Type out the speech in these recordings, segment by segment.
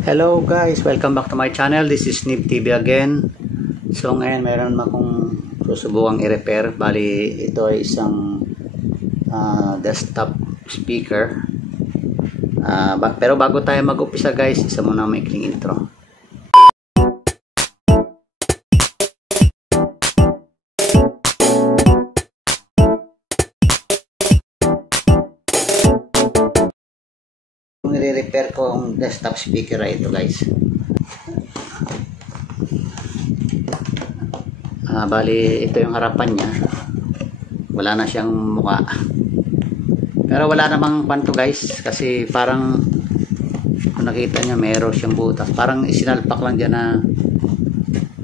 Hello guys, welcome back to my channel. This is Nib TV again. So ngayon meron akong susubukang i-repair. Bali ito ay isang desktop speaker. Pero bago tayo mag-upisa guys, isa muna ang maikling intro. Nire-repair ko ang desktop speaker ay ito guys. Bali ito yung harapan niya, wala na siyang mukha, pero wala namang panto guys, kasi parang kung nakita niya meron siyang butas, parang isinalpak lang dyan na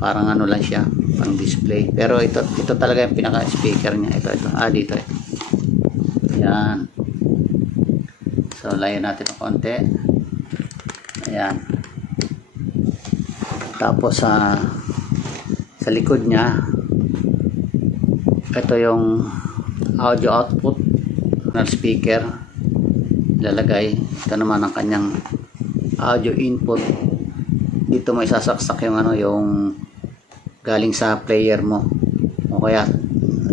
parang ano lang siya, pang display. Pero ito talaga yung pinaka speaker niya. Ito dito yan. So layan natin ng konti. Ayan. Tapos sa likod niya, ito yung audio output ng speaker ilalagay. Ito naman ang kanyang audio input. Dito mo isasaksak yung yung galing sa player mo, o kaya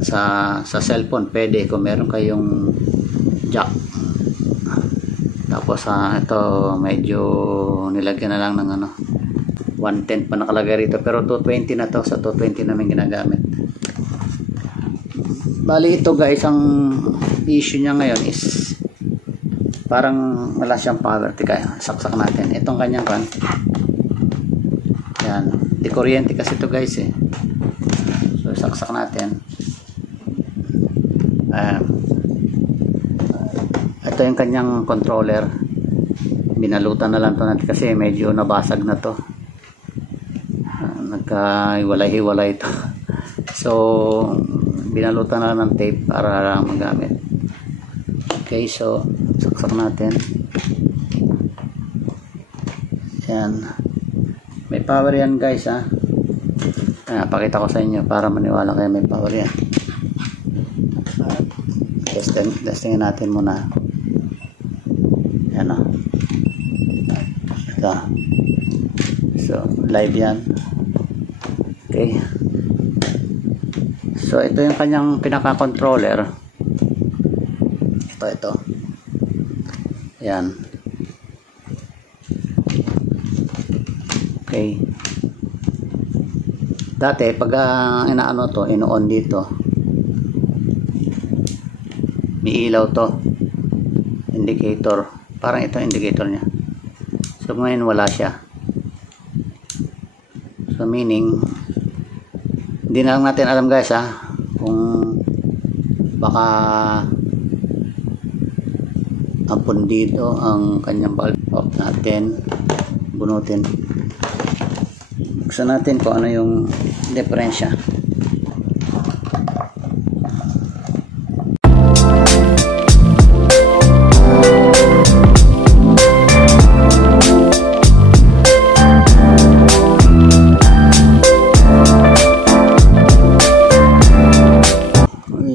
sa cellphone pwede kung meron kayong jack. Tapos ito medyo nilagyan na lang ng 110 pa nakalagay rito, pero 220 na to. Sa 220 namin ginagamit. Bali ito guys, ang issue niya ngayon is parang wala siyang power. Tika, saksak natin itong kanyang pan. Yan, di kuryente kasi ito guys eh. So saksak natin. Ito yung kanyang controller. Binalutan na lang to natin kasi medyo nabasag na to. Nagkahiwalay-hiwalay ito. So binalutan na lang ng tape para magamit. Okay, so saksak natin. Yan, may power yan guys ha. Pakita ko sa inyo para maniwala kayo may power yan. Testingin natin muna. Yan o. Ito. So live yan. Okay. So ito yung kanyang pinaka-controller. Ito. Yan. Okay. Dati pag inaano to, ino-on dito, may ilaw to, indicator. Parang ito indicator niya. So ngayon wala siya. So meaning hindi na lang natin alam guys kung baka ampun dito ang kanyang bulb. Off natin, bunutin, buksan natin kung ano yung diferensya.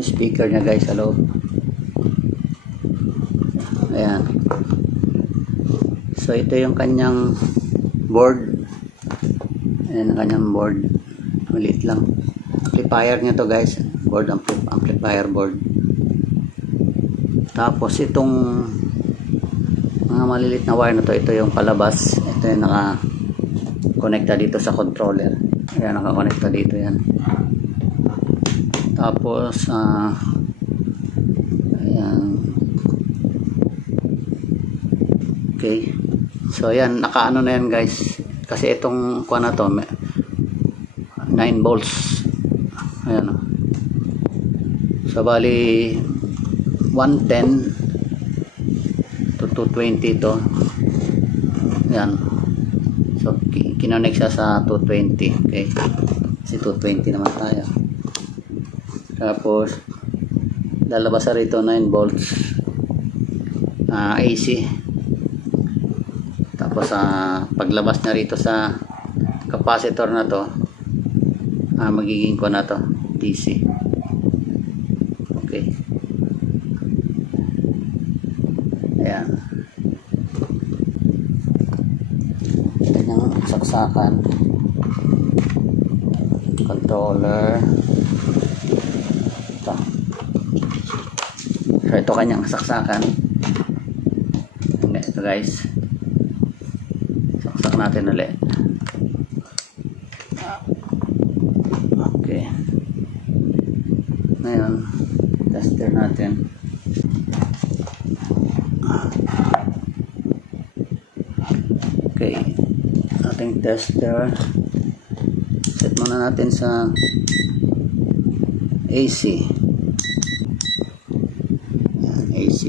Speaker niya guys sa loob. Ayan. So ito yung kanyang board. Ayan ang kanyang board. Maliit lang. Amplifier niya to guys. Board amplifier board. Tapos itong mga maliliit na wire na to, ito yung palabas. Ito yung naka-connecta dito sa controller. Ayan, naka-connecta dito yan. Tapos ayan. Okay, so ayan, nakaano na yan guys, kasi itong kuha na to 9 volts. Ayan o. So bali 110 to 220 to. Ayan. So kinonek siya sa 220. Okay, kasi 220 naman tayo. Tapos lalabas sa rito 9 volts AC. Tapos paglabas na rito sa capacitor na to, magiging ko na to DC. Okay. Ayan. saksakan, controller. Ito. So ito kanyang saksakan. Ito guys, saksak natin ulit. Okay, ngayon tester natin. Okay, ating tester, set muna natin sa AC. Yan, AC.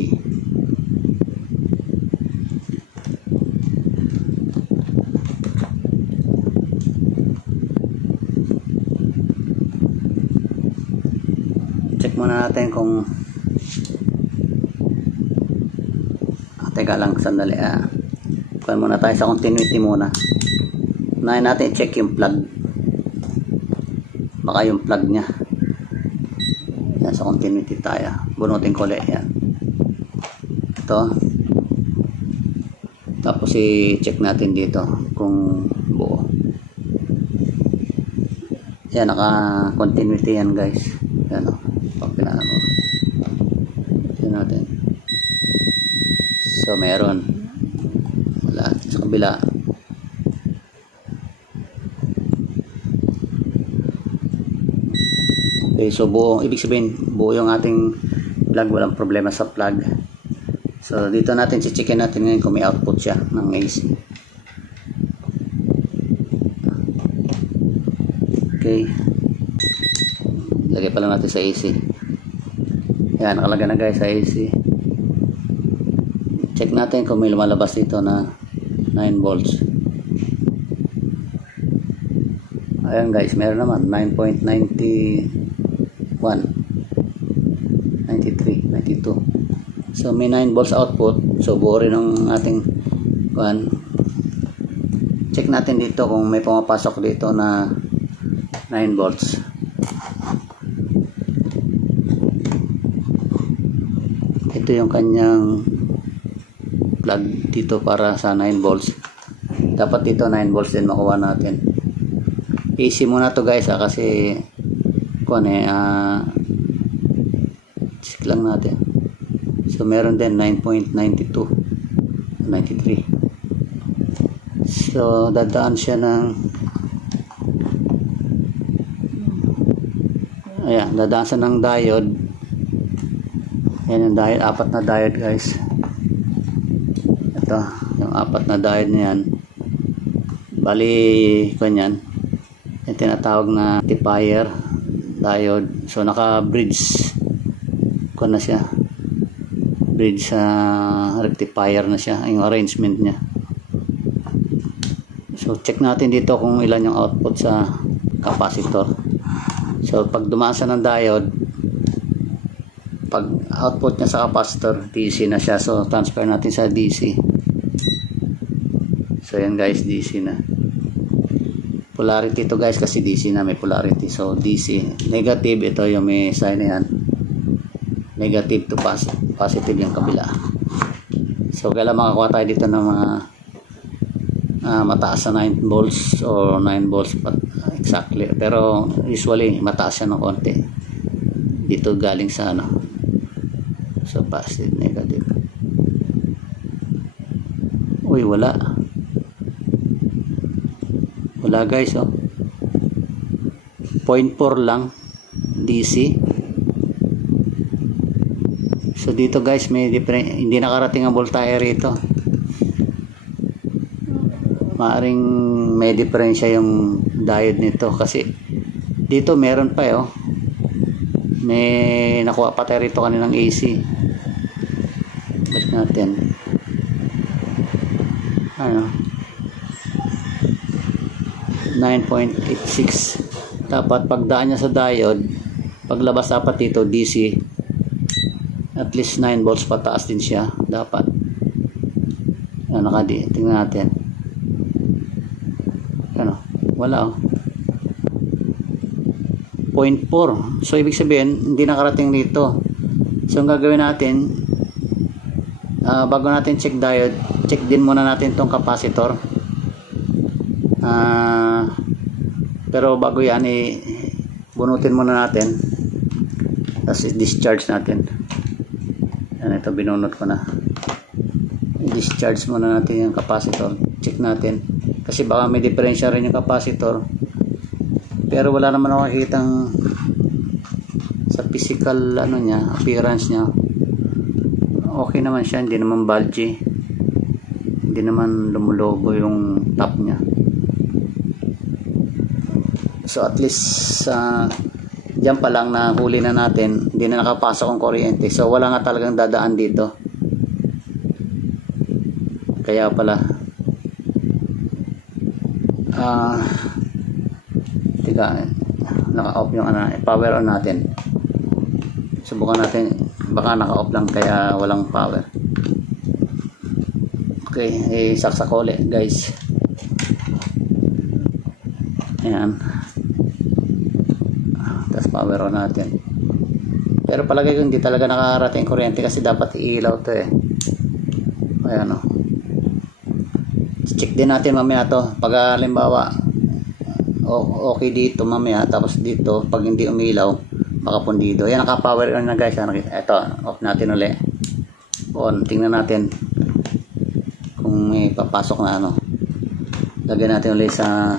Check muna natin kung teka lang sandali. Kuha muna tayo sa continuity muna. Unahin natin i-check yung plug. Baka yung plug nya. Yan, sa continuity tayo. Bunutin ko ulit. Yan. Ito. Tapos i-check natin dito kung buo. Yan, naka-continuity yan guys. Yan o. Pag pinaan mo. Tignan natin. So, meron. Wala. Sa kabila. Okay, so buo. Ibig sabihin, buo yung ating plug. Walang problema sa plug. So, dito natin checkin natin ngayon kung may output siya ng AC. Okay. Lagay pa lang natin sa AC. Yan, nakalagay na guys sa AC. Check natin kung may lumalabas dito na 9 volts. Ayan guys, meron naman 9.91, 93, 92. So may 9 volts output. So buo rin ang ating kuan. Check natin dito kung may pumapasok dito na 9 volts. Ito yung kanyang plug dito para sa 9 volts. Dapat dito 9 volts din makuha natin. AC muna to guys kasi kuan check lang natin. So meron din 9.92, 93. So dadaan siya ng ayan, dadaan siya ng diode. Yan yung diode, 4 na diode guys. Ito, yung 4 na diode na yan. Bali, kanyan. Yung tinatawag na rectifier diode. So, naka-bridge. Kung na siya. Bridge sa rectifier na siya. Yung arrangement niya. So, check natin dito kung ilan yung output sa capacitor. So, pag dumaan siya ng diode, pag output niya sa capacitor, DC na siya. So, transfer natin sa DC. So, yan guys, DC na. Polarity to guys kasi DC na, may polarity. So, DC. Negative, ito yung may sign na yan. Negative to positive yung kabila. So, kailan makakuha tayo dito ng mga mataas na 9 volts or 9 volts exactly. Pero, usually, mataas siya ng konti. Dito galing sa ano. So, positive, negative. Uy, wala. Wala guys, oh. 0.4 lang DC. So, dito guys, may hindi nakarating ang voltahe rito. Maaring may diferensya yung diode nito kasi dito meron pa, oh. May nakuha pa tayo rito kaninang AC. Balik natin. Ano? 9.86. Dapat pagdaan niya sa diode, paglabas dapat dito DC, at least 9 volts pataas din siya. Dapat. Ano nakadi? Tingnan natin. Ano? Wala, oh. 0.4. So, ibig sabihin, hindi nakarating dito. So, ang gagawin natin, bago natin check diode, check din muna natin tong capacitor. Pero bago yan, bunutin muna natin, tapos i-discharge natin. Yan, ito binunot ko na. I-discharge muna natin yung capacitor. Check natin kasi baka may diferensya rin yung capacitor, pero wala naman ako nakikitang sa physical ano niya, appearance niya. Okay naman siya, hindi naman bulgy, hindi naman lumulobo yung top niya. So at least diyan pa lang na huli na natin, hindi na nakapasok ang kuryente. So wala nga talagang dadaan dito. Kaya pala naka-off yung power on natin. Subukan natin, baka naka-off lang kaya walang power. Okay, saksak ulit guys. Ayan, tapos power on natin. Pero palagay ko hindi talaga nakakarating kuryente kasi dapat ilaw to ayan o. Check din natin mamaya to pag halimbawa okay dito mamaya, tapos dito pag hindi umilaw baka pundido. Yan, naka-power on na guys. Ito, off natin ulit. On, tingnan natin kung may papasok na lagyan natin ulit sa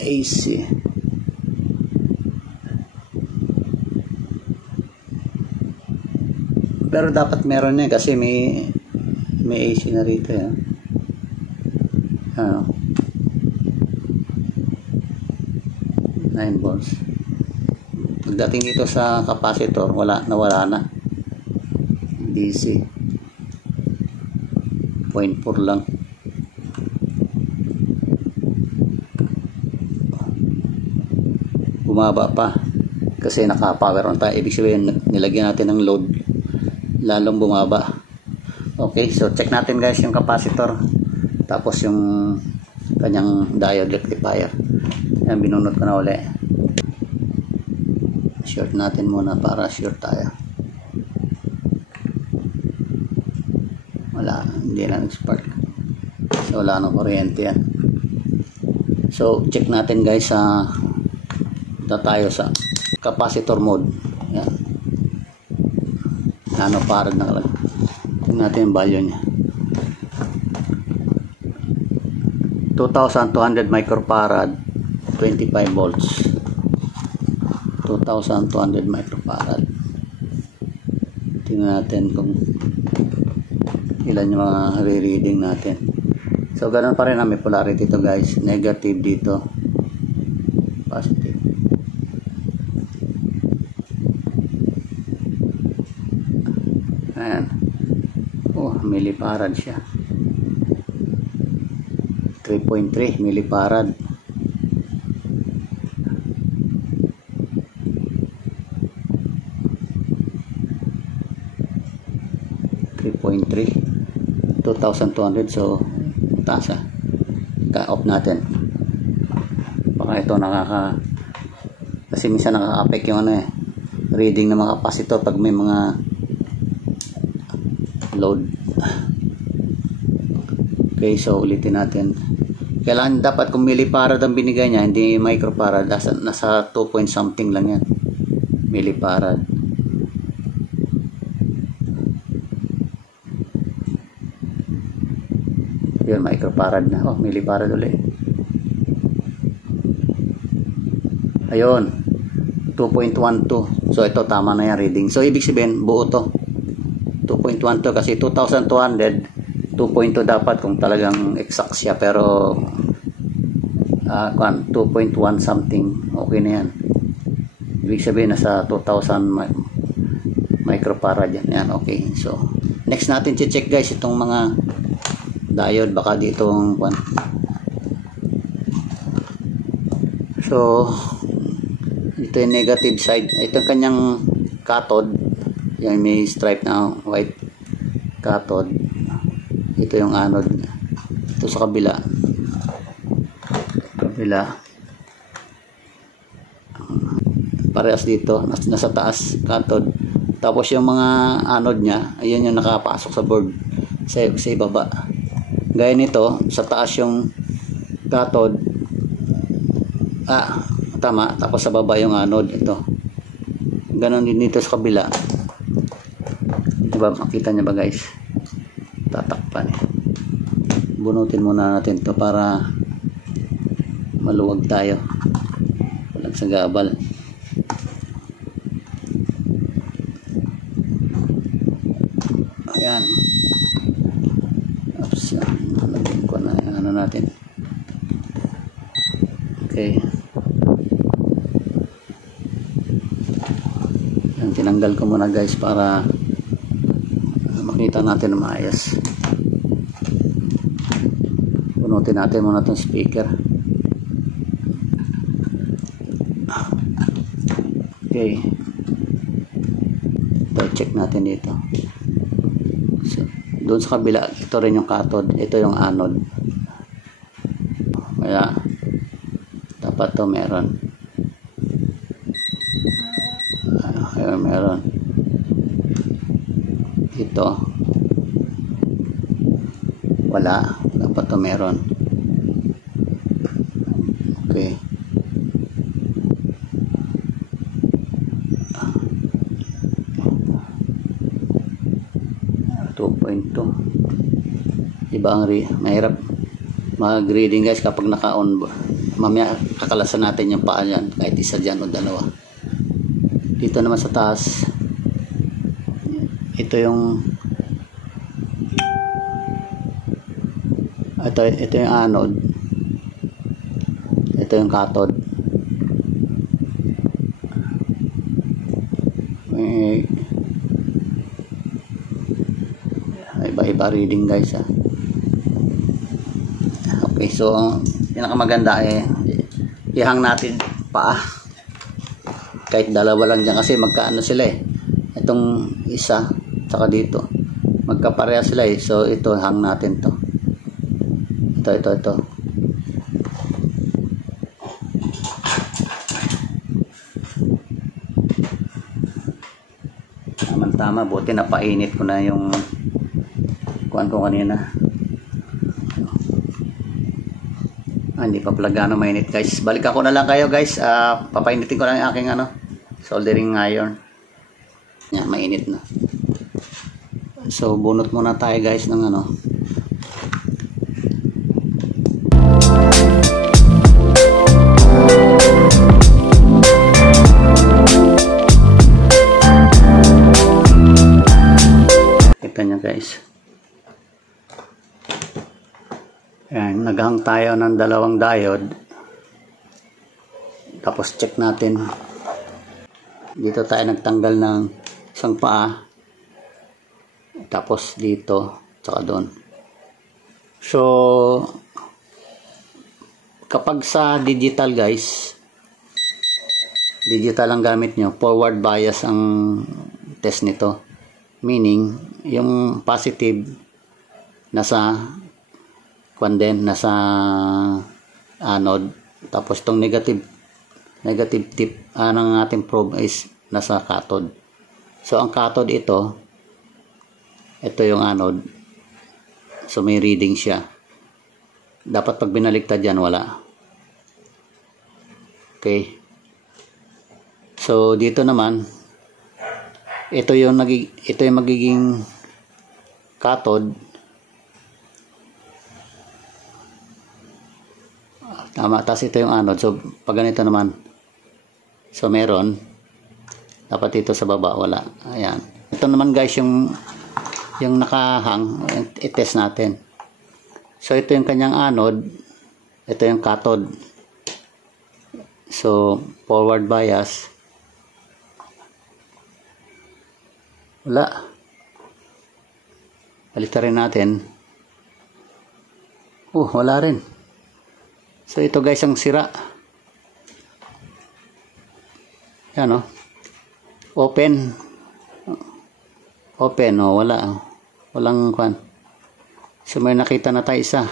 AC. Pero dapat meron kasi may AC na rito yan. 9 volts. Pagdating dito sa capacitor, nawala na. DC 0.4 lang. Bumaba pa kasi naka-power on tayo. Ibig sabihin nilagyan natin ng load, lalong bumaba. Okay, so check natin guys yung capacitor, tapos yung kanyang diode rectifier. Yan, binunot ko na uli. Short natin muna para sure tayo. Wala, hindi na nag-spark. So wala nang kuryente yan. So check natin guys tayo sa capacitor mode. Yan. Nanofarad na lang. Tingnan natin yung value niya. 2,200 microfarad, 25 volts. 2,200 microfarad. Tingnan natin kung ilan yung mga re-reading natin. So ganun pa rin may polarity to guys. Negative dito, positive. Ayan. Millifarad siya. 3.3 millifarad. .3 2,200. So taas ka-off natin. Baka ito kasi minsan nakaka-affect yung reading ng mga capacitor pag may mga load. Okay, so ulitin natin. Kailangan dapat kung millifarad ang binigay niya, hindi microfarad. Nasa 2 point something lang yan. Millifarad. Yun, microfarad na. Oh, millifarad ulit. Ayun. 2.12. So ito tama na yan reading. So ibig sabihin buo to. 2.12 kasi 2,200. 2.2 dapat kung talagang exact siya, pero 2.1 something okay na yan. Ibig sabihin nasa 2,000 microfarad yan. Yan, okay. So next natin check guys itong mga diode, baka dito so ito yung negative side. Ito yung kanyang cathode. Yan, may stripe na white cathode. Ito yung anode. Ito sa kabila. Parehas dito. Nasa taas cathode. Tapos yung mga anode niya, ayun yung nakapasok sa board. Sa ibaba. Gaya nito, sa taas yung cathode. Tama. Tapos sa baba yung anode. Ito. Ganon din dito sa kabila. Diba? Makita nyo ba guys? Tatakpan eh. Bunutin muna natin to para maluwag tayo. Walang sagabal. Ayan. Oops. Nalagyan ko na yung ano natin. Okay. Ayan, tinanggal ko muna guys para makita natin na maayos. Bunutin natin muna itong speaker. Okay. So, check natin dito. So, doon sa kabila, ito rin yung cathode. Ito yung anode. Kaya, dapat to meron. Ayun, meron. Ito. Wala. Dapat to meron. Okay. 2.2. Diba ang mahirap mag-reading guys kapag naka-on. Mamaya kakalasan natin yung paa dyan, kahit isa dyan o dalawa. Dito naman sa taas, ito yung anode, ito yung cathode. Iba-iba reading guys ha. Okay, so ang pinakamaganda ihang natin paa. Kahit dalawa lang dyan kasi magkaano sila eh. Itong isa saka dito magkapareha sila eh. So ito hang natin to. Ito. Tama, buti napainit ko na yung kuhan ko kanina. Hindi pa pala gaano mainit guys. Balik ako na lang kayo guys. Papainitin ko lang yung aking soldering iron. Yan, mainit na. So bunot muna tayo guys ng kita nyo guys. Ayan, naghang tayo ng dalawang diode. Tapos check natin. Dito tayo nagtanggal ng isang paa. Tapos dito, tsaka doon. So, kapag sa digital guys, digital ang gamit nyo, forward bias ang test nito. Meaning, yung positive nasa nasa anode, tapos tong negative tip ng ating probe is nasa cathode. So ang cathode ito yung anode, so may reading siya. Dapat pag binaliktad yan wala. Okay, so dito naman ito yung magiging cathode. Tama, tapos ito yung anode. So, pag ganito naman, so meron, dapat dito sa baba, wala. Ayan. Ito naman guys, yung nakahang, i-test natin. So, ito yung kanyang anode, ito yung cathode. So, forward bias, wala. Palitan rin natin. Wala rin. So ito guys ang sira. Yan open, wala. Walang kwan. So may nakita na tayo isa.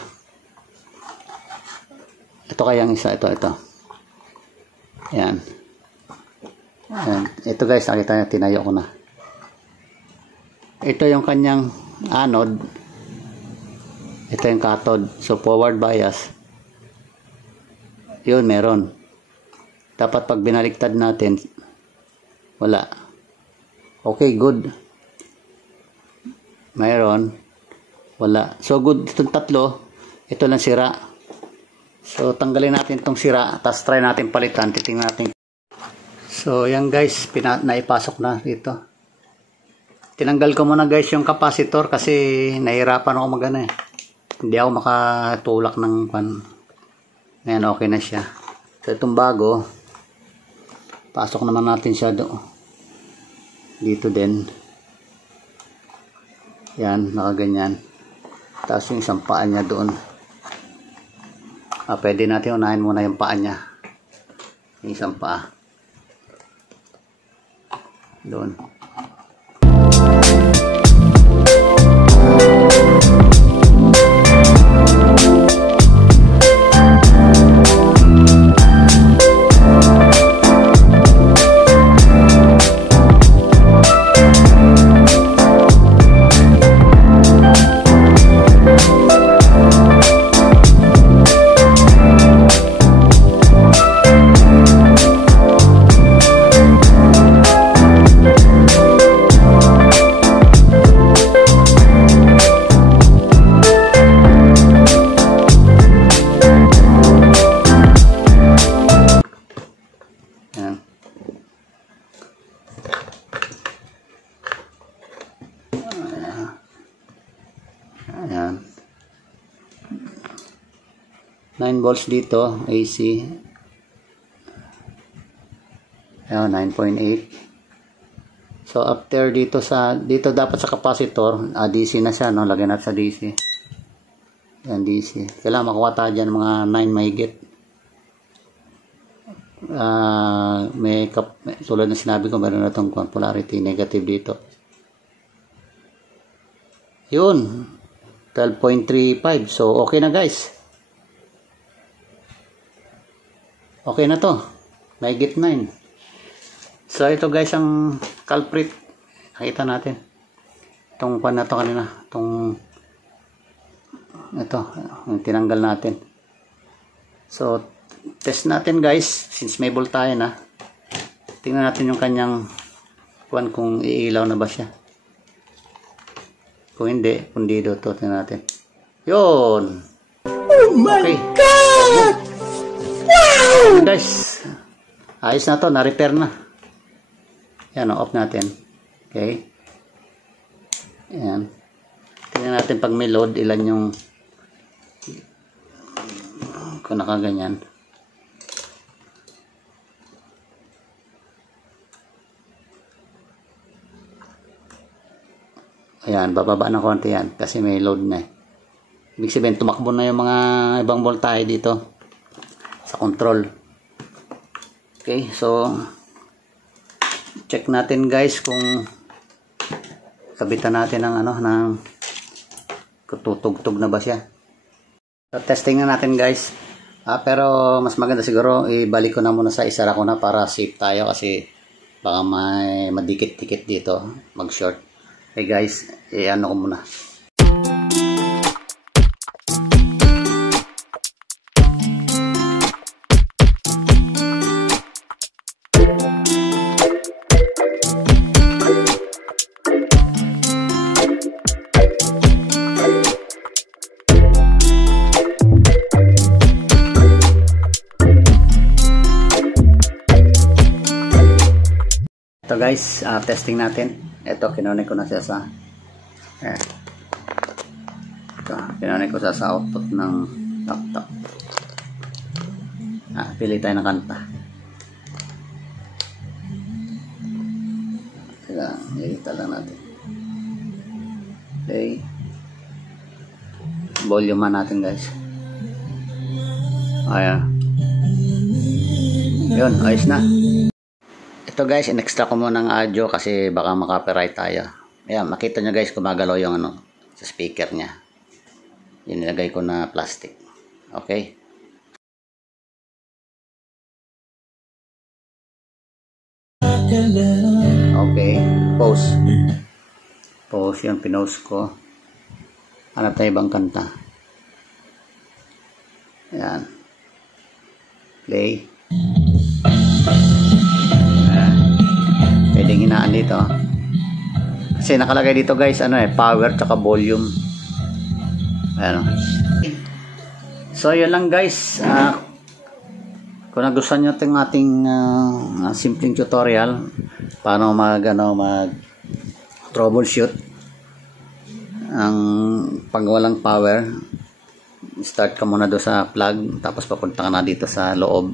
Ito kayang isa, ito. Yan. Ito guys, nakita niyo, tinayo ko na. Ito yung kanyang anode. Ito yung cathode. So, forward bias. Yun, meron. Dapat pag binaliktad natin, wala. Okay, good. Mayroon. Wala. So, good. Itong tatlo, ito lang sira. So, tanggalin natin itong sira. Tapos, try natin palitan. Titingnan natin. So, yan guys. Naipasok na dito. Tinanggal ko muna guys yung capacitor kasi nahirapan ako magana eh. Hindi ako makatulak ng pan. Ngayon, okay na siya. So, itong bago, pasok naman natin siya dito din. Yan, nakaganyan. Tapos yung isang paa niya doon. Pwede natin unahin muna yung paa niya. Yung isang paa. Doon. Ayan. 9 volts dito, AC. Ayan, 9.8. So, after dito dapat sa capacitor, DC na siya, no? Lagyan natin sa DC. Ayan, DC. Kailangan makuha tayo dyan mga 9 mahigit. Tulad na sinabi ko, meron na itong polarity negative dito. Yun. 12.35. So, okay na guys. Okay na to. Mahigit 9. So, ito guys ang culprit. Nakita natin. Itong pan na to kanina. Ito. Yung tinanggal natin. So, test natin guys. Since may voltahe na. Tingnan natin yung kanyang kung iilaw na ba siya. Kung hindi, pundido to. Tingnan natin. Yun! Oh my God! Wow! Guys, ayos na to. Na-repair na. Yan, off natin. Okay. Ayan. Tingnan natin pag may load, ilan yung kung nakaganyan. Ayan, bababa na konti yan kasi may load na eh. Ibig sabihin, tumakbo na yung mga ibang voltahe dito sa control. Okay, so check natin guys kung kabitan natin ng tutugtog na ba siya. So, testing na natin guys. Pero mas maganda siguro ibalik ko na muna sa isara ko na para safe tayo kasi baka may madikit-dikit dito, mag-short. Hey guys, ano ko muna. Ito guys, testing natin. Ito, kinonek ko na siya sa ito, kinonek ko siya sa output ng laptop. Pili tayo ng kanta. Kaya, ilita lang natin. Okay. Volume natin guys. Ayan. Yun, ayos na. Ito guys, in-extra ko muna ng audio kasi baka maka-copyright tayo. Ayan, makita nyo guys, gumagalaw yung sa speaker niya. Yung nilagay ko na plastic. Okay. Okay, pause. Pause yun, pinost ko. Hanap tayo ibang kanta. Ayan. Play. Pwedeng hinaan dito. Kasi nakalagay dito guys, power tsaka volume. Ayan. So, yun lang guys. Kung nagustuhan nyo itong ating simpleng tutorial, paano mag troubleshoot ang pag walang power, start ka muna doon sa plug, tapos papunta ka na dito sa loob.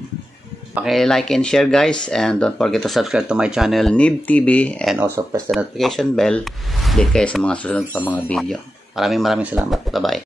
Paki-like and share guys, and don't forget to subscribe to my channel Nib TV, and also press the notification bell. Update kayo sa mga susunod pa mga video. Maraming salamat. Bye bye.